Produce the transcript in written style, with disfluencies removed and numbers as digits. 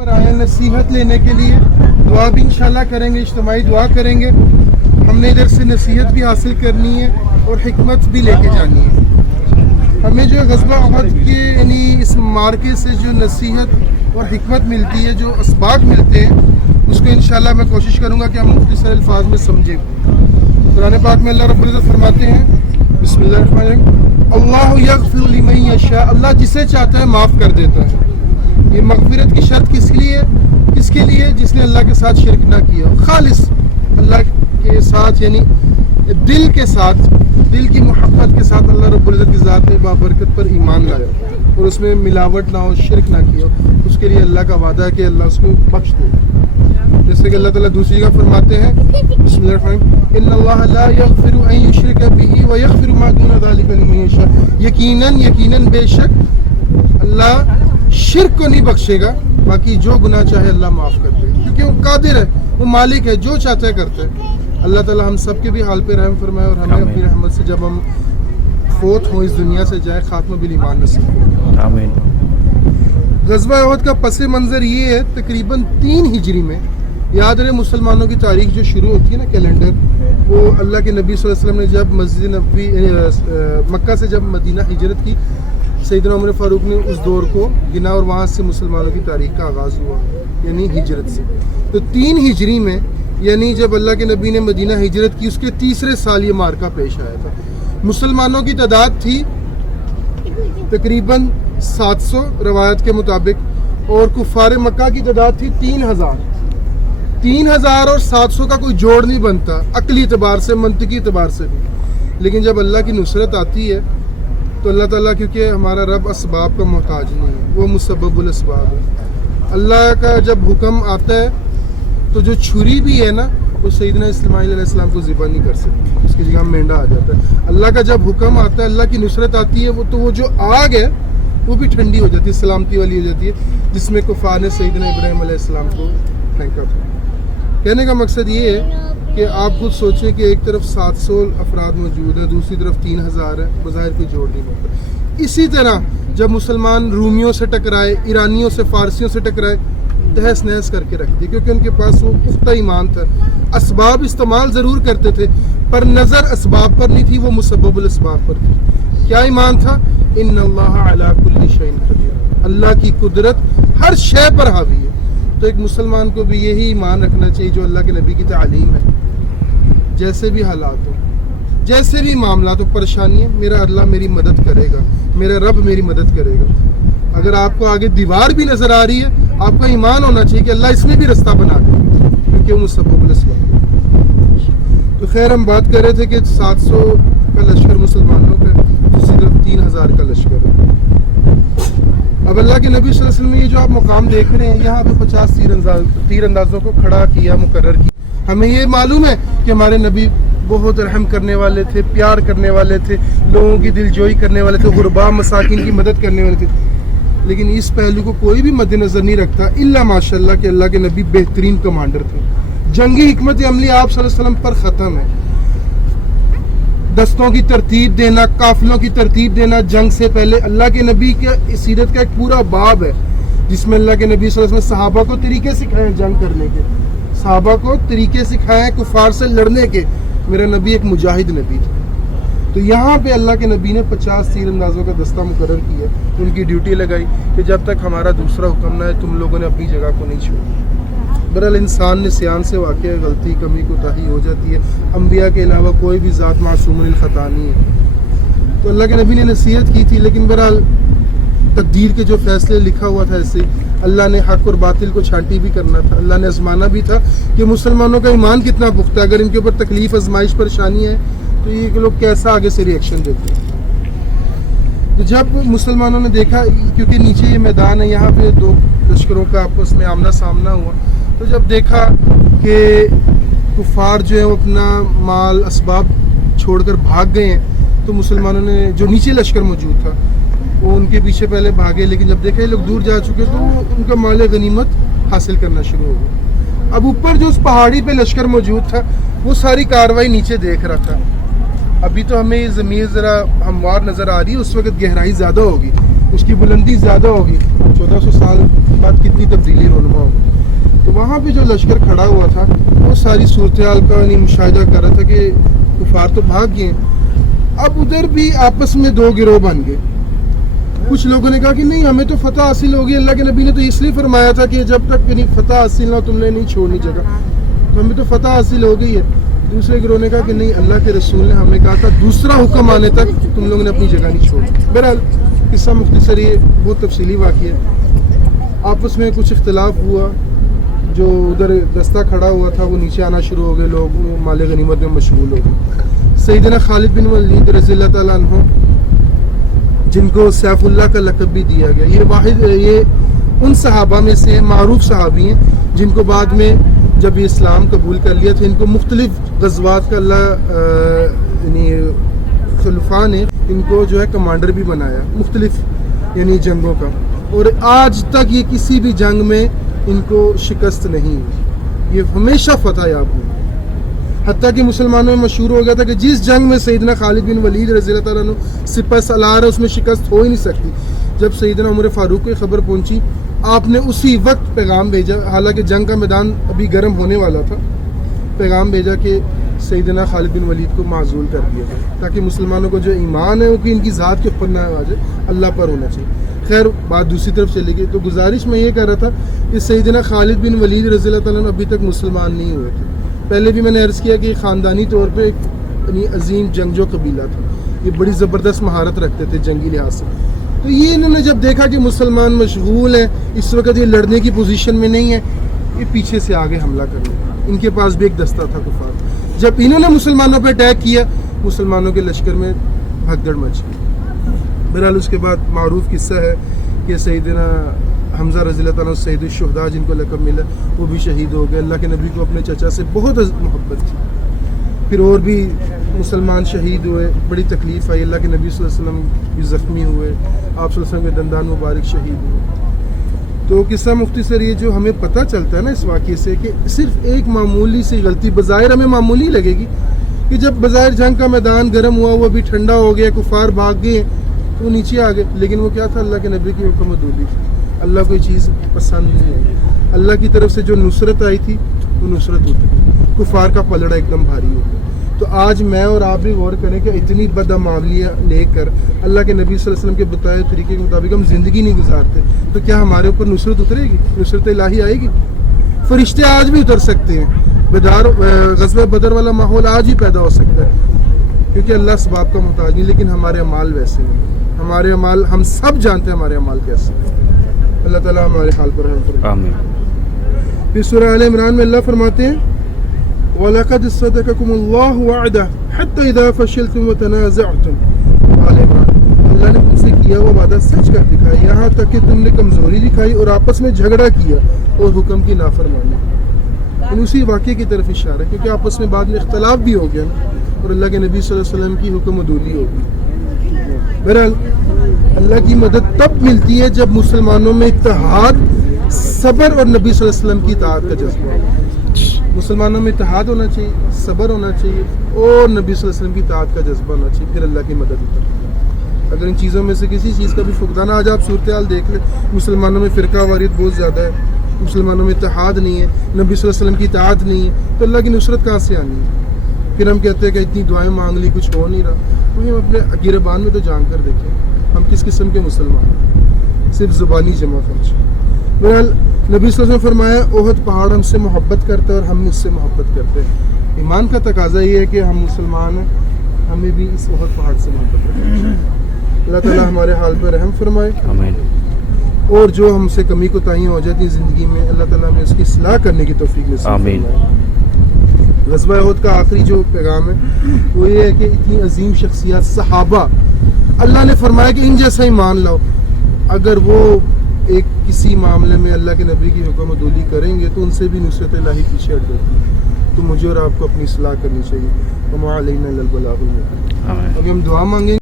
पर आए नसीहत लेने के लिए, दुआ भी इंशाल्लाह करेंगे, इज्तिमाई दुआ करेंगे। हमने इधर से नसीहत भी हासिल करनी है और हिकमत भी लेके जानी है। हमें जो गज़वा उहद के यानी इस मार्के से जो नसीहत और हिकमत मिलती है, जो असबाब मिलते हैं, उसको इंशाल्लाह मैं कोशिश करूँगा कि हम मुख्तसर अल्फाज में समझें। कुरान पाक में अल्लाह रब्बुल इज़्ज़त फरमाते हैं, बिस्मिल्लाहिर्रहमानिर्रहीम, अल्लाहु यग़फ़िरु लिमन यशा, अल्लाह जिसे चाहता है माफ़ कर देता है। ये मग़फ़िरत की शर्त किसके लिए? जिसने अल्लाह के साथ शिरक ना किया, खालिस अल्लाह के साथ यानी दिल के साथ, दिल की मोहब्बत के साथ अल्लाह रब्बुल इज़्ज़त की ज़ात में बाबरकत पर ईमान लाया और उसमें मिलावट ना हो, शिरक ना किया, उसके लिए अल्लाह का वादा है कि अल्लाह उसको बख्श दे। जैसे कि अल्लाह ताला दूसरी जगह फरमाते हैं, बिस्मिल्लाहिर्रहमानिर्रहीम, इन्नल्लाह ला यग़फ़िरु अन युश्रका बिही व यग़फ़िरु मा दून ज़ालिका लिमन यशा, यकीनन बेशक अल्लाह शिरक को नहीं बख्शेगा, बाकी जो गुनाह चाहे अल्लाह माफ़ कर दे, क्योंकि वो कादिर है, वो मालिक है, जो चाहता है करता है। अल्लाह ताला हम सब के भी हाल पे रहम फरमाए और हमें अपनी रहमत से जब हम फोत हो इस दुनिया से जाए, खात्मा बिल ईमान नसीब करे, आमीन। ग़ज़वा उहद का पस मंज़र ये है, तकरीबन 3 हिजरी में, याद रहे मुसलमानों की तारीख जो शुरू होती है ना, कैलेंडर, वो अल्लाह के नबी सल्लल्लाहु अलैहि वसल्लम ने जब मस्जिद नबवी मक्का से जब मदीना हिजरत की, सैयदना उमर फारूक ने उस दौर को गिना और वहाँ से मुसलमानों की तारीख का आगाज़ हुआ, यानी हिजरत से। तो 3 हिजरी में, यानी जब अल्लाह के नबी ने मदीना हिजरत की, उसके तीसरे साल ये मार्का पेश आया था। मुसलमानों की तादाद थी तकरीबन 700 रवायत के मुताबिक, और कुफ़ार मक्का की तादाद थी 3000। 3000 और 700 का कोई जोड़ नहीं बनता अक्ली एतबार से, मंतकी एतबार से भी। लेकिन जब अल्लाह की नुसरत आती है तो अल्लाह ताला, क्योंकि हमारा रब असबाब का मोहताज नहीं है, वो मुसब्बबुल असबाब है। अल्लाह का जब हुक्म आता है तो जो छुरी भी है ना, वो सैयदना इस्माईल अलैहिस्सलाम को ज़िबा नहीं कर सकती, उसकी जगह मेंढा आ जाता है। अल्लाह का जब हुक्म आता है, अल्लाह की नुसरत आती है, वो जो आग है वो भी ठंडी हो जाती है, सलामती वाली हो जाती है, जिसमें कुफ़ार ने सैयदना इब्राहीम अलैहिस्सलाम को फेंका था। कहने का मकसद ये है कि आप खुद सोचें कि एक तरफ 700 अफराद मौजूद हैं, दूसरी तरफ 3000 है, बज़ाहिर कोई जोड़ नहीं बनता। इसी तरह जब मुसलमान रूमियों से टकराए, ईरानियों से, फारसियों से टकराए, तहस नहस करके रख दी, क्योंकि उनके पास वो पुख्ता ईमान था। असबाब इस्तेमाल ज़रूर करते थे, पर नज़र असबाब पर नहीं थी, वो मुसब्बबुल असबाब पर थी। क्या ईमान था? इन्नल्लाह अला कुल्ली शैइन क़दीर, अल्लाह की कुदरत हर शय पर हावी है। तो एक मुसलमान को भी यही ईमान रखना चाहिए जो अल्लाह के नबी की तालीम है। जैसे भी हालात हो, जैसे भी मामला तो परेशानी है, मेरा अल्लाह मेरी मदद करेगा, मेरा रब मेरी मदद करेगा। अगर आपको आगे दीवार भी नज़र आ रही है, आपका ईमान होना चाहिए कि अल्लाह इसमें भी रास्ता बना दे, क्योंकि वो मुसब्बबुल असबाब है। तो खैर, हम बात कर रहे थे कि 700 का लश्कर मुसलमानों का, दूसरी तरफ 3000 का लश्कर है। अब अल्लाह के नबी सल्लल्लाहु अलैहि वसल्लम ने ये जो आप मकाम देख रहे हैं, यहाँ पे 50 तीरंदाजों को खड़ा किया, मुकर्रर किया। हमें ये मालूम है कि हमारे नबी बहुत रहम करने वाले थे, प्यार करने वाले थे, लोगों की दिलजोई करने वाले थे, गुरबा मसाकिन की मदद करने वाले थे। लेकिन इस पहलू को कोई भी मद्देनज़र नहीं रखता, इल्ला माशाल्लाह कि अल्लाह के नबी बेहतरीन कमांडर थे। जंगी हिकमत अमली आप सल्लल्लाहु अलैहि वसल्लम पर ख़त्म है। दस्तों की तरतीब देना, काफिलों की तरतीब देना, जंग से पहले अल्लाह के नबी के सीरत का एक पूरा बाब है, जिसमें अल्लाह के नबी सल्लल्लाहु अलैहि वसल्लम सहाबा को तरीके सिखाए जंग करने के, सहाबा को तरीके सिखाए कुफार से लड़ने के। मेरा नबी एक मुजाहिद नबी था। तो यहाँ पे अल्लाह के नबी ने 50 तीरंदाजों का दस्ता मुकर्रर किया, उनकी ड्यूटी लगाई कि जब तक हमारा दूसरा हुक्म ना है, तुम लोगों ने अपनी जगह को नहीं छोड़ा। बहरहाल इंसान ने सियान से वाक़या गलती, कमी, कोताही हो जाती है। अम्बिया के अलावा कोई भी ज़ात मासूमुल ख़ता नहीं है। तो अल्लाह के नबी ने नसीहत की थी, लेकिन बहरहाल तकदीर के जो फैसले लिखा हुआ था, ऐसे अल्लाह ने हक़ और बातिल को छांटी भी करना था। अल्लाह ने आजमाना भी था कि मुसलमानों का ईमान कितना पुख्ता है। अगर इनके ऊपर तकलीफ़, आजमाइश, परेशानी है तो ये लोग कैसा आगे से रिएक्शन देते हैं। तो जब मुसलमानों ने देखा, क्योंकि नीचे ये मैदान है, यहाँ पे 2 लश्करों का आपस में आमना सामना हुआ, तो जब देखा कि कुफार जो है वो अपना माल, असबाब छोड़कर भाग गए हैं, तो मुसलमानों ने, जो नीचे लश्कर मौजूद था, वो उनके पीछे पहले भागे। लेकिन जब देखा ये लोग दूर जा चुके तो उनका माल गनीमत हासिल करना शुरू हो गया। अब ऊपर जो उस पहाड़ी पे लश्कर मौजूद था, वो सारी कार्रवाई नीचे देख रहा था। अभी तो हमें ज़मीन ज़रा हमवार नज़र आ रही है, उस वक्त गहराई ज़्यादा होगी, اس کی بلندی زیادہ ہوگی. 1400 سال بعد کتنی تبدیلی رونما ہوگی. تو وہاں پہ جو لشکر کھڑا ہوا تھا وہ ساری صورتحال کا مشاہدہ کر رہا تھا کہ کفار تو بھاگ گئے ہیں. اب ادھر بھی آپس میں دو گروہ بن گئے. کچھ لوگوں نے کہا کہ نہیں ہمیں تو فتح حاصل ہوگی, اللہ کے نبی نے تو اس لیے فرمایا تھا کہ جب تک فتح حاصل نہ ہو تم نے نہیں چھوڑنی جگہ, تو ہمیں تو فتح حاصل ہو گئی ہے. دوسرے گروہ نے کہا کہ نہیں, اللہ کے رسول نے ہمیں کہا تھا دوسرا حکم آنے تک تم لوگوں نے اپنی جگہ نہیں چھوڑی. بہرحال قصہ مختصر یہ بہت تفصیلی واقعہ ہے. آپس میں کچھ اختلاف ہوا, جو ادھر دستہ کھڑا ہوا تھا وہ نیچے آنا شروع ہو گئے, لوگ مال غنیمت میں مشغول ہو گئے. سیدنا خالد بن ولید رضی اللہ تعالیٰ عنہ, جن کو سیف اللہ کا لقب بھی دیا گیا, یہ ان صحابہ میں سے معروف صحابی ہیں جن کو بعد میں جب یہ اسلام قبول کر لیا تھا ان کو مختلف غزوات کا اللہ یعنی خلفاء نے ان کو جو ہے کمانڈر بھی بنایا مختلف یعنی جنگوں کا, اور آج تک یہ کسی بھی جنگ میں ان کو شکست نہیں ہوئی, یہ ہمیشہ فتح یاب ہوئی. حتیٰ کہ مسلمانوں میں مشہور ہو گیا تھا کہ جس جنگ میں سیدنا خالد بن ولید رضی اللہ تعالیٰ عنہ سپہ سالار ہے اس میں شکست ہو ہی نہیں سکتی. جب سیدنا عمر فاروق کو خبر پہنچی, آپ نے اسی وقت پیغام بھیجا, حالانکہ جنگ کا میدان ابھی گرم ہونے والا تھا, پیغام بھیجا کہ سیدنا خالد بن ولید کو معزول کر دیا جائے تاکہ مسلمانوں کو جو ایمان ہے وہ کہ ان کی ذات کے اوپر نہ آ جائے, اللہ پر ہونا چاہیے. خیر بات دوسری طرف چلے گئی. تو گزارش میں یہ کر رہا تھا کہ سیدنا خالد بن ولید رضی اللہ تعالیٰ عنہ ابھی تک مسلمان نہیں ہوئے تھے. پہلے بھی میں نے عرض کیا کہ خاندانی طور پہ ایک یعنی عظیم جنگجو قبیلہ تھا, یہ بڑی زبردست مہارت رکھتے تھے جنگی لحاظ سے. تو یہ انہوں نے جب دیکھا کہ مسلمان مشغول ہیں, اس وقت یہ لڑنے کی پوزیشن میں نہیں ہے, یہ پیچھے سے آگے حملہ کرنے. ان کے پاس بھی ایک دستہ تھا کفار. جب انہوں نے مسلمانوں پہ اٹیک کیا, مسلمانوں کے لشکر میں بھگدڑ مچ گئی. بہرحال اس کے بعد معروف قصہ ہے کہ سیدنا حمزہ رضی اللہ تعالیٰ سید الشہداء جن کو لقب ملا وہ بھی شہید ہو گئے. اللہ کے نبی کو اپنے چچا سے بہت محبت تھی. پھر اور بھی مسلمان شہید ہوئے, بڑی تکلیف آئی. اللہ کے نبی صلی اللہ علیہ وسلم بھی زخمی ہوئے, آپ صلی اللہ علیہ وسلم کے دندان مبارک شہید ہوئے. تو قصہ مختصر یہ جو ہمیں پتہ چلتا ہے نا اس واقعے سے کہ صرف ایک معمولی سی غلطی بظاہر ہمیں معمولی لگے گی کہ جب بظاہر جنگ کا میدان گرم ہوا, وہ بھی ٹھنڈا ہو گیا, کفار بھاگ گئے تو وہ نیچے آ گئے, لیکن وہ کیا تھا, اللہ کے نبی کی حکم عدولی تھی. اللہ کوئی چیز پسند نہیں ہے. اللہ کی طرف سے جو نصرت آئی تھی وہ نصرت ہوتی, کفار کا پلڑا ایک دم بھاری ہو گیا. تو آج میں اور آپ بھی غور کریں کہ اتنی بدعمالیاں لے کر اللہ کے نبی صلی اللہ علیہ وسلم کے بتائے طریقے کے مطابق ہم زندگی نہیں گزارتے, تو کیا ہمارے اوپر نصرت اترے گی, نصرت الہی آئے گی؟ فرشتے آج بھی اتر سکتے ہیں, غزوہ بدر والا ماحول آج ہی پیدا ہو سکتا ہے, کیونکہ اللہ اسباب کا محتاج نہیں, لیکن ہمارے اعمال ویسے ہیں. ہمارے اعمال ہم سب جانتے ہیں ہمارے اعمال کیسے ہیں. اللہ تعالیٰ ہمارے حال پر رحم فرمائے. آمین. پھر سورہ آل عمران میں اللہ فرماتے ہیں وَلَقَدْ صَدَقَكُمُ اللَّهُ وَعْدَهُ حَتَّى إِذَا فَشِلْتُمْ وَتَنَازَعْتُمْ. آل عمران. اللہ نے تم سے کیا وہ وعدہ سچ کر دکھایا, یہاں تک کہ تم نے کمزوری دکھائی اور آپس میں جھگڑا کیا اور حکم کی نافرمانی. اسی واقعے کی طرف اشارہ ہے, کیونکہ آپس میں بعد میں اختلاف بھی ہو گیا نا, اور اللہ کے نبی صلی اللہ علیہ وسلم کی حکم عدولی ہو گئی. بہرحال اللہ کی مدد تب ملتی ہے جب مسلمانوں میں اتحاد, صبر اور نبی صلی اللہ علیہ وسلم کی اطاعت کا جذبہ ہو. مسلمانوں میں اتحاد ہونا چاہیے, صبر ہونا چاہیے اور نبی صلی اللہ علیہ وسلم کی اطاعت کا جذبہ ہونا چاہیے, پھر اللہ کی مدد ہوتی ہے. اگر ان چیزوں میں سے کسی چیز کا بھی فقدان, آج آپ صورتحال دیکھ لیں, مسلمانوں میں فرقہ واریت بہت زیادہ ہے, مسلمانوں میں اتحاد نہیں ہے, نبی صلی اللہ علیہ وسلم کی اطاعت نہیں ہے, تو اللہ کی نصرت کہاں سے آنی ہے؟ پھر ہم کہتے ہیں کہ اتنی دعائیں مانگ لی کچھ ہو نہیں رہا. تو ہم اپنے گریبان میں تو جان کر دیکھیں ہم کس قسم کے مسلمان ہیں, صرف زبانی جمع خرچ. بہرحال نبی صلی اللہ علیہ وسلم نے فرمایا احد پہاڑ ہم سے محبت کرتا ہے اور ہم اس سے محبت کرتے ہیں. ایمان کا تقاضا یہ ہے کہ ہم مسلمان ہیں, ہمیں بھی اس احد پہاڑ سے محبت کرنا چاہیے. اللہ تعالیٰ ہمارے حال پر رحم فرمائے, اور جو ہم سے کمی کوتاہیاں ہو جاتی ہیں زندگی میں, اللہ تعالیٰ ہمیں اس کی اصلاح کرنے کی توفیق نصیب فرمائے. غزوہ احد کا آخری جو پیغام ہے وہ یہ ہے کہ اتنی عظیم شخصیات صحابہ, اللہ نے فرمایا کہ ان جیسا ہی مان لو. اگر وہ ایک کسی معاملے میں اللہ کے نبی کی حکم عدولی کریں گے تو ان سے بھی نصرت الہی پیچھے ہٹ جاتی ہے. تو مجھے اور آپ کو اپنی اصلاح کرنی چاہیے. وما علینا الا البلاغ المبین. ابھی ہم دعا مانگیں.